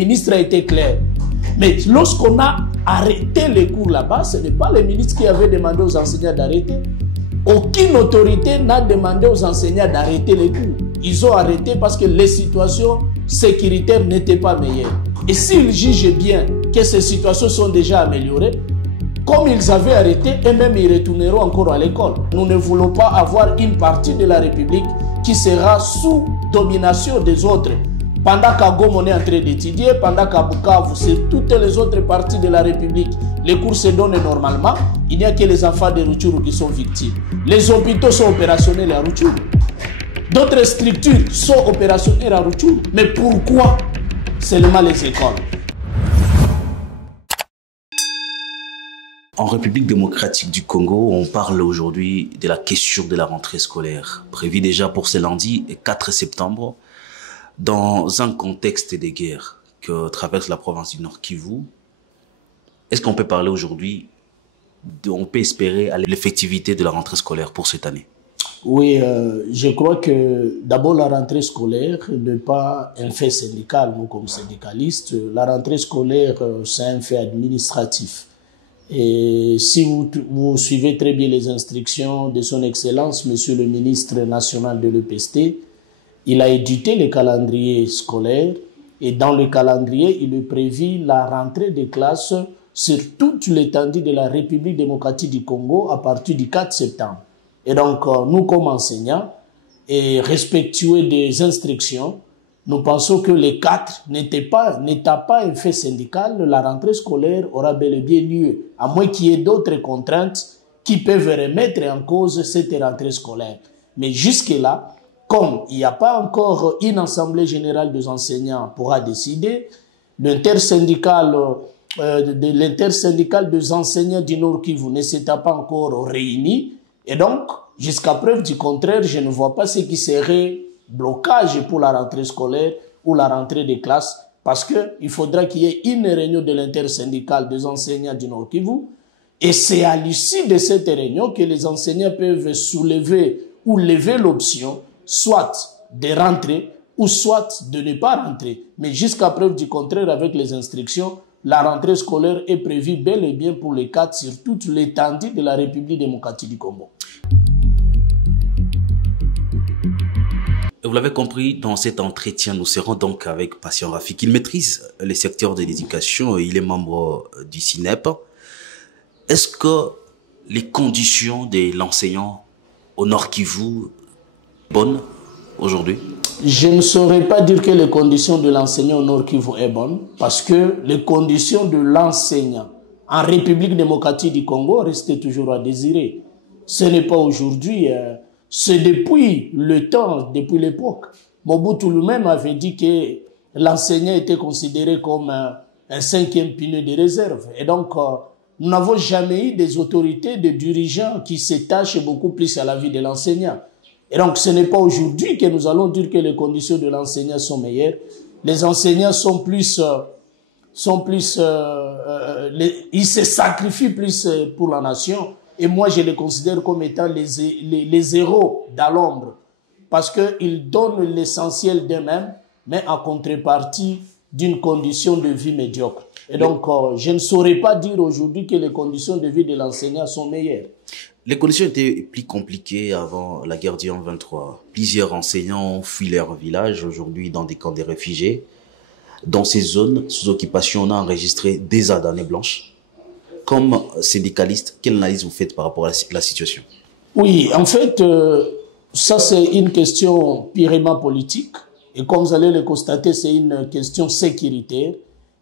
Le ministre a été clair. Mais lorsqu'on a arrêté les cours là-bas, ce n'est pas le ministre qui avait demandé aux enseignants d'arrêter. Aucune autorité n'a demandé aux enseignants d'arrêter les cours. Ils ont arrêté parce que les situations sécuritaires n'étaient pas meilleures. Et s'ils jugent bien que ces situations sont déjà améliorées, comme ils avaient arrêté, eux-mêmes ils retourneront encore à l'école. Nous ne voulons pas avoir une partie de la République qui sera sous domination des autres. Pendant qu'à Goma on est en train d'étudier, pendant qu'à Bukavu, c'est toutes les autres parties de la République, les cours se donnent normalement, il n'y a que les enfants de Rutshuru qui sont victimes. Les hôpitaux sont opérationnels à Rutshuru. D'autres structures sont opérationnelles à Rutshuru. Mais pourquoi seulement les écoles? En République démocratique du Congo, on parle aujourd'hui de la question de la rentrée scolaire, prévue déjà pour ce lundi 4 septembre. Dans un contexte de guerre que traverse la province du Nord Kivu, est-ce qu'on peut parler aujourd'hui, on peut espérer à l'effectivité de la rentrée scolaire pour cette année? Oui, je crois que d'abord la rentrée scolaire n'est pas un fait syndical, nous comme syndicalistes. La rentrée scolaire, c'est un fait administratif. Et si vous suivez très bien les instructions de son Excellence, Monsieur le ministre national de l'EPST, il a édité le calendrier scolaire et dans le calendrier, il est prévu la rentrée des classes sur toute l'étendue de la République démocratique du Congo à partir du 4 septembre. Et donc, nous comme enseignants et respectueux des instructions, nous pensons que les 4 n'étant pas un fait syndical, la rentrée scolaire aura bel et bien lieu, à moins qu'il y ait d'autres contraintes qui peuvent remettre en cause cette rentrée scolaire. Mais jusque-là, comme il n'y a pas encore une assemblée générale des enseignants pourra décider, l'intersyndical des enseignants du Nord Kivu ne s'est pas encore réuni. Et donc, jusqu'à preuve du contraire, je ne vois pas ce qui serait blocage pour la rentrée scolaire ou la rentrée des classes, parce qu'il faudra qu'il y ait une réunion de l'intersyndicale des enseignants du Nord Kivu. Et c'est à l'issue de cette réunion que les enseignants peuvent soulever ou lever l'option soit de rentrer ou soit de ne pas rentrer. Mais jusqu'à preuve du contraire, avec les instructions, la rentrée scolaire est prévue bel et bien pour les 4 sur toute l'étendue de la République démocratique du Congo. Vous l'avez compris, dans cet entretien, nous serons donc avec Patient Rafik. Il maîtrise le secteur de l'éducation et il est membre du CINEP. Est-ce que les conditions de l'enseignant au Nord Kivu bonnes aujourd'hui? Je ne saurais pas dire que les conditions de l'enseignant au Nord Kivu sont bonnes, parce que les conditions de l'enseignant en République démocratique du Congo restent toujours à désirer. Ce n'est pas aujourd'hui, c'est depuis le temps, depuis l'époque. Mobutu lui-même avait dit que l'enseignant était considéré comme un 5e pilier de réserve. Et donc, nous n'avons jamais eu des autorités, des dirigeants qui s'attachent beaucoup plus à la vie de l'enseignant. Et donc, ce n'est pas aujourd'hui que nous allons dire que les conditions de l'enseignant sont meilleures. Les enseignants sont plus ils se sacrifient plus pour la nation. Et moi, je les considère comme étant les héros dans l'ombre. Parce qu'ils donnent l'essentiel d'eux-mêmes, mais en contrepartie d'une condition de vie médiocre. Et donc, je ne saurais pas dire aujourd'hui que les conditions de vie de l'enseignant sont meilleures. Les conditions étaient plus compliquées avant la guerre du 23. Plusieurs enseignants ont fui leur village aujourd'hui dans des camps de réfugiés. Dans ces zones sous occupation, on a enregistré des années blanches. Comme syndicaliste, quelle analyse vous faites par rapport à la situation? Oui, en fait, ça c'est une question purement politique. Et comme vous allez le constater, c'est une question sécuritaire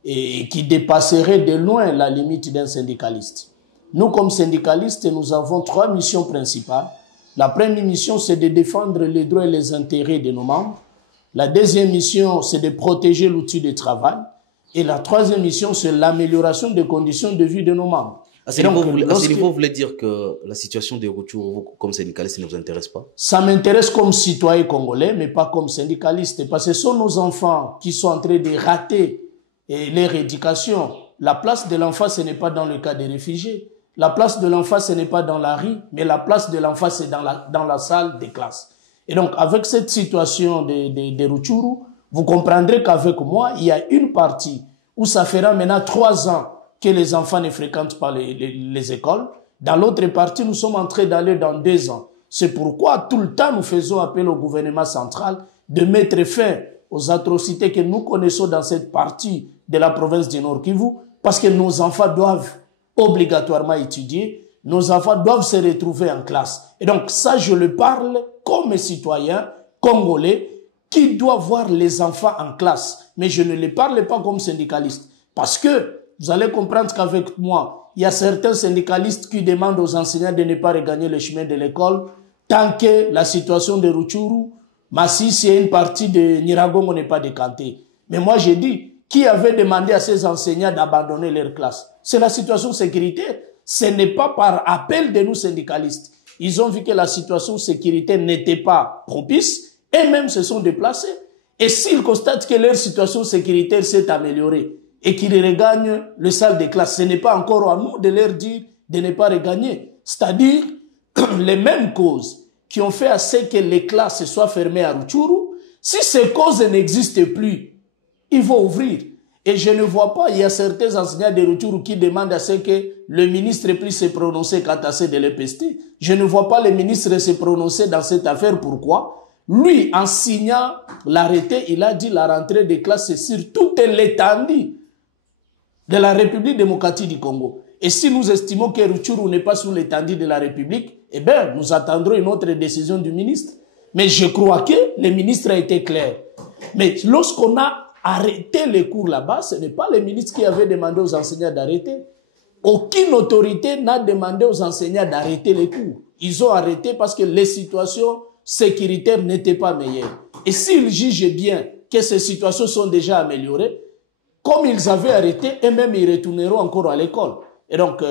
et qui dépasserait de loin la limite d'un syndicaliste. Nous, comme syndicalistes, nous avons 3 missions principales. La première mission, c'est de défendre les droits et les intérêts de nos membres. La deuxième mission, c'est de protéger l'outil de travail. Et la troisième mission, c'est l'amélioration des conditions de vie de nos membres. À ce niveau, vous voulez dire que la situation des Rutshuru comme syndicaliste ne vous intéresse pas? Ça m'intéresse comme citoyen congolais, mais pas comme syndicaliste. Parce que ce sont nos enfants qui sont en train de rater leur éducation. La place de l'enfant, ce n'est pas dans le cas des réfugiés. La place de l'enfant, ce n'est pas dans la rue, mais la place de l'enfant, c'est dans la salle de classe. Et donc, avec cette situation de Rutshuru, vous comprendrez qu'avec moi, il y a une partie où ça fera maintenant 3 ans que les enfants ne fréquentent pas les écoles. Dans l'autre partie, nous sommes en train d'aller dans 2 ans. C'est pourquoi tout le temps, nous faisons appel au gouvernement central de mettre fin aux atrocités que nous connaissons dans cette partie de la province du Nord Kivu, parce que nos enfants doivent obligatoirement étudier, nos enfants doivent se retrouver en classe. Et donc ça, je le parle comme citoyen congolais qui doit voir les enfants en classe. Mais je ne le parle pas comme syndicaliste. Parce que vous allez comprendre qu'avec moi, il y a certains syndicalistes qui demandent aux enseignants de ne pas regagner le chemin de l'école tant que la situation de Rutshuru, Masisi et une partie de Nyiragongo n'est pas décantée. Mais moi, j'ai dit, qui avait demandé à ces enseignants d'abandonner leur classe? C'est la situation sécuritaire. Ce n'est pas par appel de nous syndicalistes. Ils ont vu que la situation sécuritaire n'était pas propice et même se sont déplacés. Et s'ils constatent que leur situation sécuritaire s'est améliorée et qu'ils regagnent le salle de classe, ce n'est pas encore à nous de leur dire de ne pas regagner. C'est-à-dire les mêmes causes qui ont fait à ce que les classes soient fermées à Rutshuru, si ces causes n'existent plus, ils vont ouvrir. Et je ne vois pas, il y a certains enseignants de Rutshuru qui demandent à ce que le ministre puisse se prononcer quant à ce de l'EPST. Je ne vois pas le ministre se prononcer dans cette affaire. Pourquoi? Lui, en signant l'arrêté, il a dit la rentrée des classes, c'est sur toute l'étendue de la République démocratique du Congo. Et si nous estimons que Rutshuru n'est pas sous l'étendue de la République, eh bien, nous attendrons une autre décision du ministre. Mais je crois que le ministre a été clair. Mais lorsqu'on a arrêté les cours là-bas, ce n'est pas le ministre qui avait demandé aux enseignants d'arrêter. Aucune autorité n'a demandé aux enseignants d'arrêter les cours. Ils ont arrêté parce que les situations sécuritaires n'étaient pas meilleures. Et s'ils jugent bien que ces situations sont déjà améliorées, comme ils avaient arrêté, eux-mêmes ils retourneront encore à l'école. Et donc,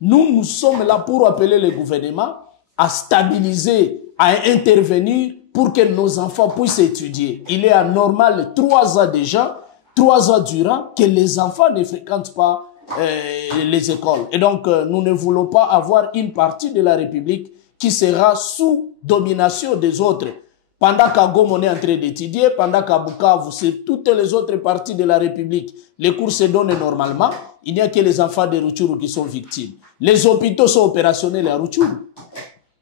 nous sommes là pour appeler le gouvernement à stabiliser, à intervenir pour que nos enfants puissent étudier. Il est anormal 3 ans déjà, 3 ans durant, que les enfants ne fréquentent pas les écoles. Et donc, nous ne voulons pas avoir une partie de la République qui sera sous domination des autres. Pendant qu'à Goma, on est en train d'étudier, pendant qu'à Bukavu, c'est toutes les autres parties de la République, les cours se donnent normalement, il n'y a que les enfants de Rutshuru qui sont victimes. Les hôpitaux sont opérationnels à Rutshuru.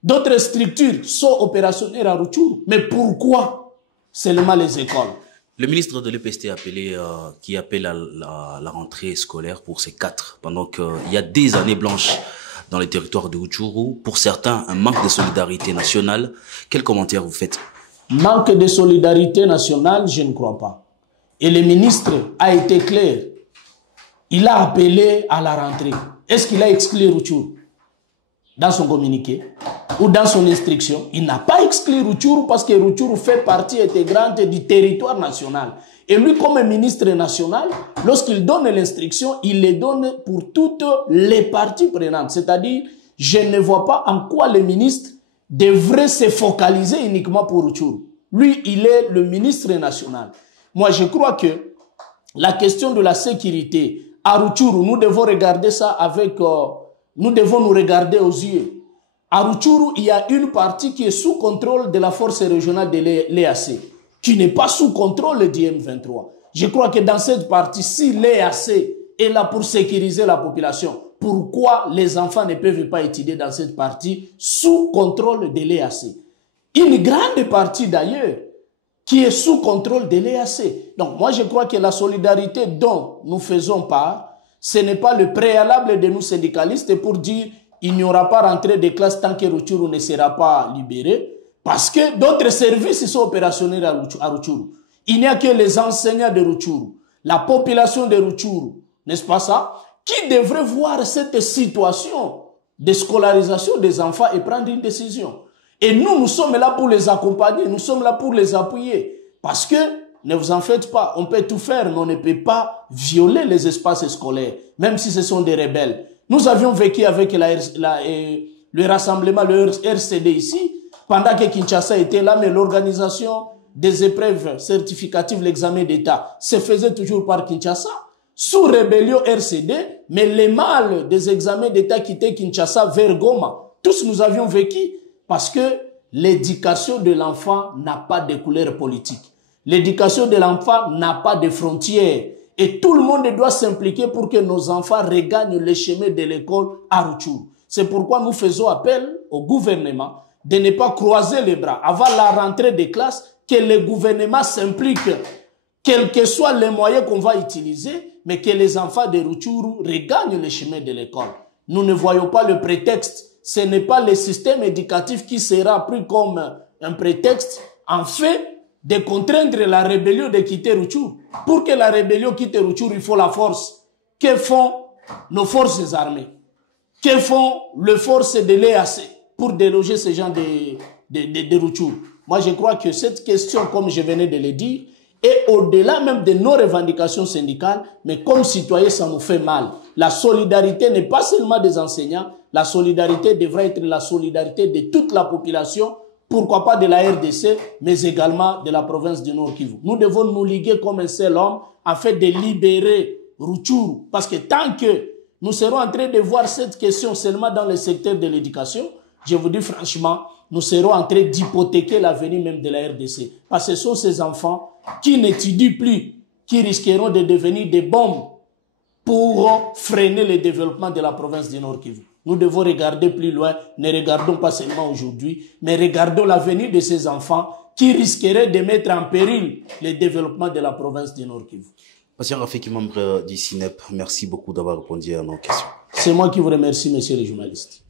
D'autres structures sont opérationnelles à Rutshuru. Mais pourquoi seulement les écoles? Le ministre de l'EPST qui appelle à la rentrée scolaire pour ces 4, pendant qu'il y a des années blanches dans les territoires de Rutshuru, pour certains, un manque de solidarité nationale. Quel commentaire vous faites? Manque de solidarité nationale, je ne crois pas. Et le ministre a été clair. Il a appelé à la rentrée. Est-ce qu'il a exclu Rutshuru dans son communiqué ou dans son instruction? Il n'a pas exclu Rutshuru parce que Rutshuru fait partie intégrante du territoire national. Et lui, comme ministre national, lorsqu'il donne l'instruction, il les donne pour toutes les parties prenantes. C'est-à-dire, je ne vois pas en quoi le ministre devrait se focaliser uniquement pour Rutshuru. Lui, il est le ministre national. Moi, je crois que la question de la sécurité à Rutshuru, nous devons regarder ça avec... nous devons nous regarder aux yeux. À Rutshuru, il y a une partie qui est sous contrôle de la force régionale de l'EAC, qui n'est pas sous contrôle du M23. Je crois que dans cette partie, si l'EAC est là pour sécuriser la population, pourquoi les enfants ne peuvent pas étudier dans cette partie sous contrôle de l'EAC? Une grande partie d'ailleurs qui est sous contrôle de l'EAC. Donc moi je crois que la solidarité dont nous faisons part, ce n'est pas le préalable de nous syndicalistes pour dire il n'y aura pas rentrée de classe tant que Rutshuru ne sera pas libéré, parce que d'autres services sont opérationnels à Rutshuru. Il n'y a que les enseignants de Rutshuru, la population de Rutshuru, n'est-ce pas ça, qui devrait voir cette situation de scolarisation des enfants et prendre une décision. Et nous sommes là pour les accompagner, nous sommes là pour les appuyer. Parce que, ne vous en faites pas, on peut tout faire, mais on ne peut pas violer les espaces scolaires, même si ce sont des rebelles. Nous avions vécu avec le rassemblement, le RCD ici, pendant que Kinshasa était là, mais l'organisation des épreuves certificatives, l'examen d'État, se faisait toujours par Kinshasa. Sous rébellion RCD, mais les mâles des examens d'État quittaient Kinshasa vers Goma. Tous nous avions vécu parce que l'éducation de l'enfant n'a pas de couleur politique. L'éducation de l'enfant n'a pas de frontières. Et tout le monde doit s'impliquer pour que nos enfants regagnent le chemin de l'école à Rutshuru. C'est pourquoi nous faisons appel au gouvernement de ne pas croiser les bras avant la rentrée des classes, que le gouvernement s'implique, quels que soient les moyens qu'on va utiliser, mais que les enfants de Rutshuru regagnent le chemin de l'école. Nous ne voyons pas le prétexte. Ce n'est pas le système éducatif qui sera pris comme un prétexte, en fait, de contraindre la rébellion de quitter Rutshuru. Pour que la rébellion quitte Rutshuru, il faut la force. Que font nos forces armées? Que font les forces de l'EAC pour déloger ces gens de Rutshuru? Moi, je crois que cette question, comme je venais de le dire, est au-delà même de nos revendications syndicales, mais comme citoyens, ça nous fait mal. La solidarité n'est pas seulement des enseignants, la solidarité devrait être la solidarité de toute la population, pourquoi pas de la RDC, mais également de la province du Nord Kivu. Nous devons nous liguer comme un seul homme afin de libérer Rutshuru. Parce que tant que nous serons en train de voir cette question seulement dans le secteur de l'éducation, je vous dis franchement, nous serons en train d'hypothéquer l'avenir même de la RDC. Parce que ce sont ces enfants qui n'étudient plus, qui risqueront de devenir des bombes pour freiner le développement de la province du Nord Kivu. Nous devons regarder plus loin, ne regardons pas seulement aujourd'hui, mais regardons l'avenir de ces enfants qui risqueraient de mettre en péril le développement de la province du Nord Kivu. Patient Rafiki, membre du CINEP, merci beaucoup d'avoir répondu à nos questions. C'est moi qui vous remercie, messieurs les journalistes.